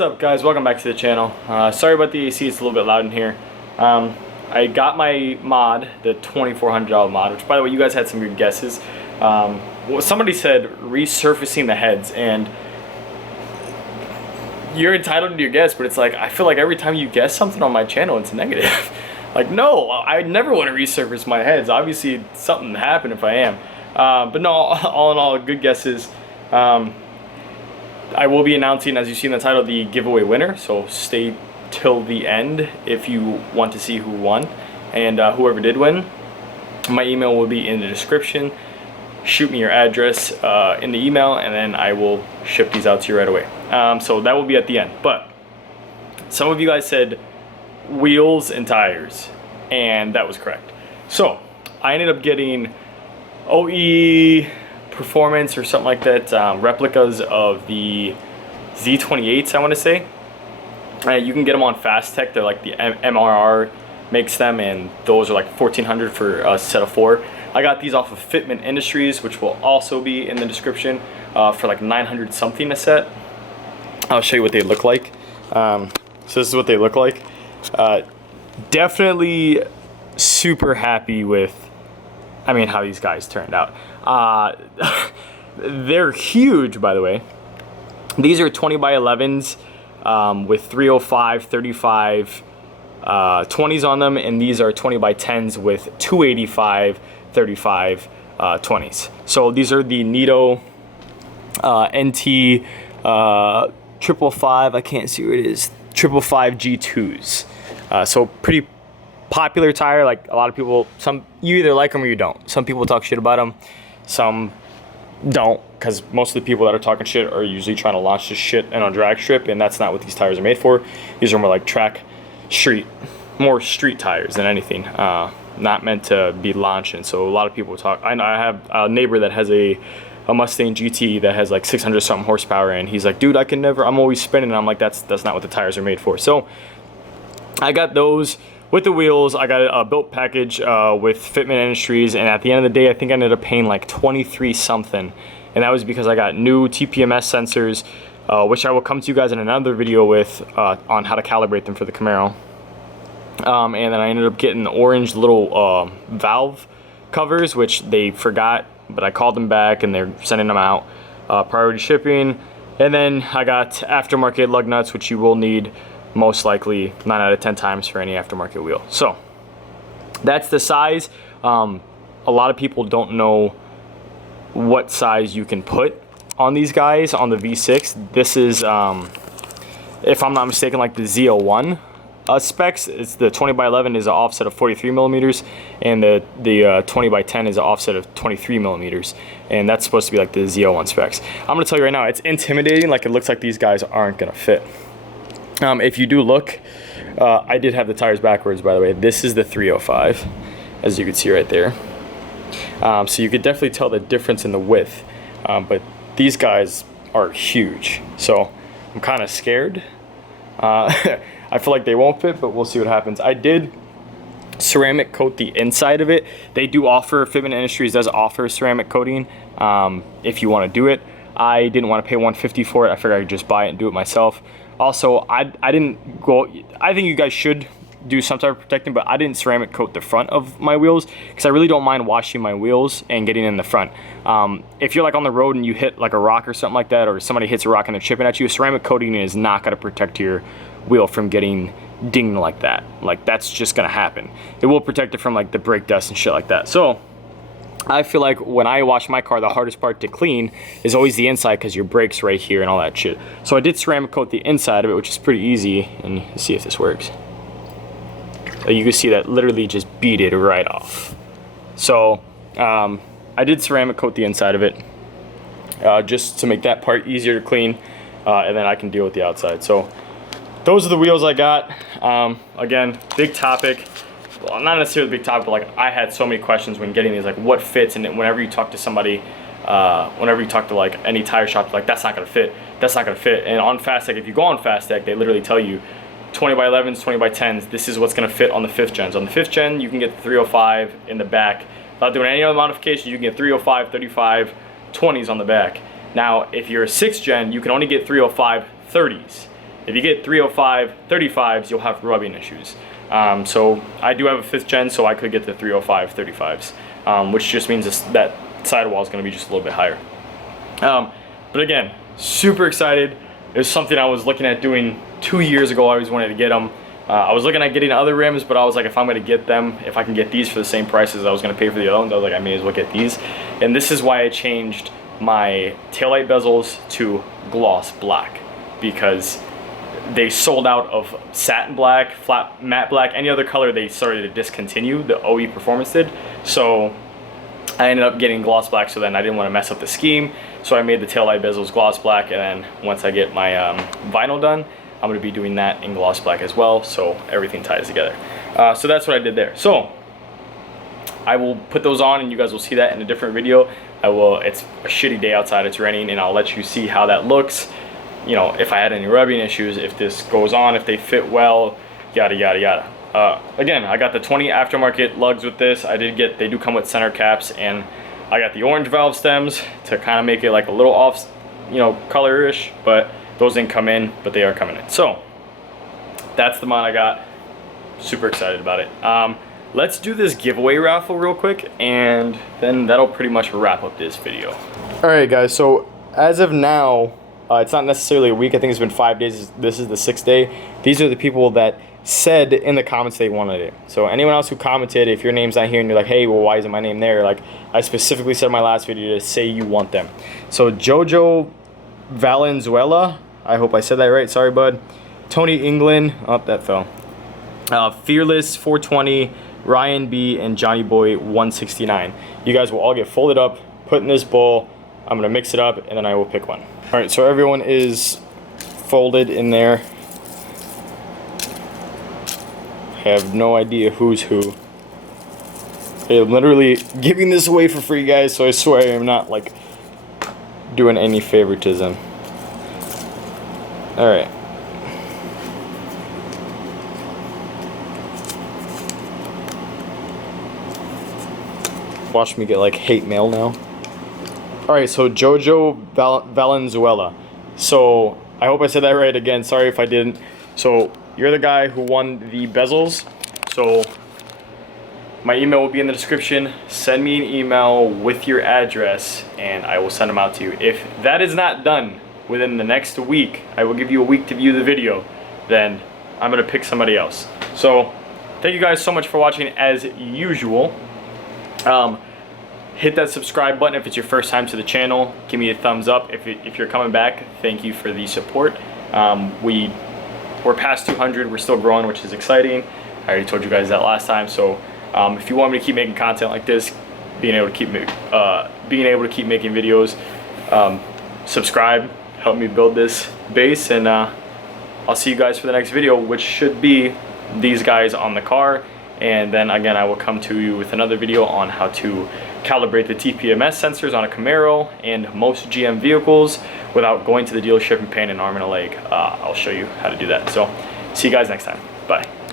What's up, guys? Welcome back to the channel. Sorry about the AC, it's a little bit loud in here. I got my mod, the $2,400 mod, which, by the way, you guys had some good guesses. Well, somebody said resurfacing the heads, and you're entitled to your guess, but it's like, I feel like every time you guess something on my channel, it's negative. Like, no, I never want to resurface my heads. Obviously, something happened if I am. But no, all in all, good guesses. I will be announcing, as you see in the title, the giveaway winner, so stay till the end if you want to see who won. And whoever did win, my email will be in the description. Shoot me your address in the email, and then I will ship these out to you right away. So that will be at the end. But some of you guys said wheels and tires, and that was correct. So I ended up getting OE Performance or something like that, replicas of the Z28s, I want to say. You can get them on Fast Tech. They're like the MRR makes them, and those are like $1,400 for a set of 4. I got these off of Fitment Industries, which will also be in the description, for like 900 something a set. I'll show you what they look like. So this is what they look like. Definitely super happy with, I mean, how these guys turned out. They're huge, by the way. These are 20 by 11s with 305, 35, 20s on them, and these are 20 by 10s with 285, 35, 20s. So these are the Nitto NT555, I can't see where it is, 555G2s. So pretty popular tire. Like, a lot of people, you either like them or you don't. Some people talk shit about them, some don't, because most of the people that are talking shit are usually trying to launch this shit in a drag strip, and that's not what these tires are made for. These are more like track, more street tires than anything. Not meant to be launching. So a lot of people talk. I know I have a neighbor that has a Mustang GT that has like 600 something horsepower, and he's like, dude, I'm always spinning. And I'm like, that's not what the tires are made for. So I got those with the wheels. I got a built package with Fitment Industries, and at the end of the day, I think I ended up paying like 23 something, and that was because I got new TPMS sensors, which I will come to you guys in another video with on how to calibrate them for the Camaro. And then I ended up getting the orange little valve covers, which they forgot, but I called them back and they're sending them out, priority shipping. And then I got aftermarket lug nuts, which you will need most likely 9 out of 10 times for any aftermarket wheel. So that's the size. A lot of people don't know what size you can put on these guys on the V6. This is, if I'm not mistaken, like the Z01 specs. It's the 20 by 11 is an offset of 43 millimeters, and the 20 by 10 is an offset of 23 millimeters, and that's supposed to be like the Z01 specs. I'm gonna tell you right now, it's intimidating. Like, it looks like these guys aren't gonna fit. If you do look, I did have the tires backwards, by the way. This is the 305, as you can see right there. So you could definitely tell the difference in the width, but these guys are huge. So I'm kind of scared. I feel like they won't fit, but we'll see what happens. I did ceramic coat the inside of it. They do offer, Fitment Industries does offer ceramic coating if you want to do it. I didn't want to pay $150 for it. I figured I could just buy it and do it myself. Also, I didn't go, I think you guys should do some type of protecting, but I didn't ceramic coat the front of my wheels because I really don't mind washing my wheels and getting in the front. If you're like on the road and you hit like a rock or something like that, or somebody hits a rock and they're chipping at you, ceramic coating is not going to protect your wheel from getting dinged like that. Like, that's just going to happen. It will protect it from like the brake dust and shit like that. So I feel like when I wash my car, the hardest part to clean is always the inside, because your brakes right here and all that shit. So I did ceramic coat the inside of it, which is pretty easy, and let's see if this works. So you can see that literally just beat it right off. So I did ceramic coat the inside of it just to make that part easier to clean, and then I can deal with the outside. So those are the wheels I got. Again, big topic. Well, not necessarily a big topic, but like, I had so many questions when getting these, like what fits, and whenever you talk to somebody, whenever you talk to like any tire shop, like, that's not gonna fit, that's not gonna fit. And on Fast Tech, if you go on Fast Tech, they literally tell you 20 by 11s, 20 by 10s, this is what's gonna fit on the 5th gens. On the 5th gen, you can get the 305 in the back. Without doing any other modifications, you can get 305, 35, 20s on the back. Now, if you're a 6th gen, you can only get 305 30s. If you get 305 35s, you'll have rubbing issues. So I do have a 5th gen, so I could get the 305 35s, which just means that sidewall is going to be just a little bit higher. But again, super excited. It was something I was looking at doing 2 years ago. I always wanted to get them. I was looking at getting other rims, but I was like, if I'm going to get them, if I can get these for the same price as I was going to pay for the other ones, I was like, I may as well get these. And this is why I changed my taillight bezels to gloss black, because they sold out of satin black, flat matte black, any other color they started to discontinue, the OE Performance did. So I ended up getting gloss black, so then I didn't want to mess up the scheme. So I made the taillight bezels gloss black, and then once I get my vinyl done, I'm going to be doing that in gloss black as well, so everything ties together. So that's what I did there. So I will put those on, and you guys will see that in a different video. It's a shitty day outside, it's raining, and I'll let you see how that looks. You know, if I had any rubbing issues, if this goes on, if they fit well, yada yada yada. Again, I got the 20 aftermarket lugs with this. They do come with center caps, and I got the orange valve stems to kind of make it like a little off, you know, color-ish, but those didn't come in, but they are coming in. So that's the mod I got. Super excited about it. Let's do this giveaway raffle real quick, and then that'll pretty much wrap up this video. All right, guys, so as of now, it's not necessarily a week. I think it's been 5 days. This is the 6th day. These are the people that said in the comments they wanted it. So anyone else who commented, if your name's not here and you're like, hey, well, why isn't my name there? Like, I specifically said in my last video to say you want them. So Jojo Valenzuela, I hope I said that right. Sorry, bud. Tony England. Oh, that fell. Fearless 420, Ryan B, and Johnny Boy 169. You guys will all get folded up, put in this bowl. I'm gonna mix it up, and then I will pick one. All right, so everyone is folded in there. I have no idea who's who. I'm literally giving this away for free, guys, so I swear I am not like doing any favoritism. All right. Watch me get like hate mail now. All right, so Jojo Valenzuela. So I hope I said that right again. Sorry if I didn't. So you're the guy who won the bezels. So my email will be in the description. Send me an email with your address, and I will send them out to you. If that is not done within the next week, I will give you a week to view the video. Then I'm gonna pick somebody else. So thank you guys so much for watching as usual. Hit that subscribe button if it's your first time to the channel. Give me a thumbs up if you're coming back. Thank you for the support. We're past 200. We're still growing, which is exciting. I already told you guys that last time. So if you want me to keep making content like this, being able to keep making videos, subscribe, help me build this base, and I'll see you guys for the next video, which should be these guys on the car. And then again, I will come to you with another video on how to calibrate the TPMS sensors on a Camaro and most GM vehicles without going to the dealership and paying an arm and a leg. I'll show you how to do that. So see you guys next time. Bye.